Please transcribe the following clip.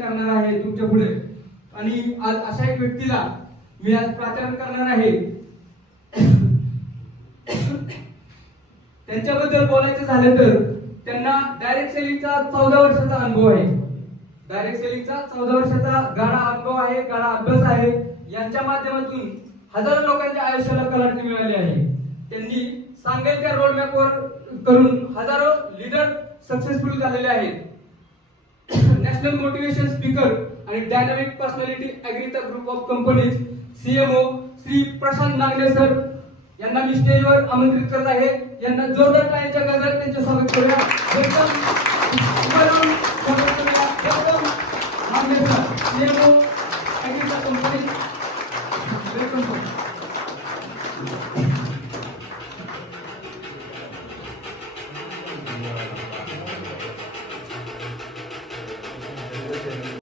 करणार आहे तुमच्या पुढे आणि आज अशा एक व्यक्तीला मी आज प्राचार्य करणार आहे. त्यांच्याबद्दल बोलायचं झालं तर त्यांना डायरेक्ट सेलिंगचा 14 वर्षाचा अनुभव आहे. डायरेक्ट सेलिंगचा 14 वर्षाचा गाढा अनुभव आहे, गाढा अभ्यास आहे. यांच्या माध्यमातून हजारो लोकांच्या आयुष्याला कलाटणी मिळाली आहे. त्यांनी सांगेल त्या रोड मॅपवर करून हजारो लीडर सक्सेसफुल झालेले आहेत. नॅशनल मोटिवेशन स्पीकर आणि डायनामिक पर्सनॅलिटी ॲग्रीचा group of companies CMO Shri Prashant Nagle sir यांना मी स्टेजवर आमंत्रित करत आहे. यांना जोरदार टाळ्यांच्या गजरात त्यांचे स्वागत करूया. वेलकम.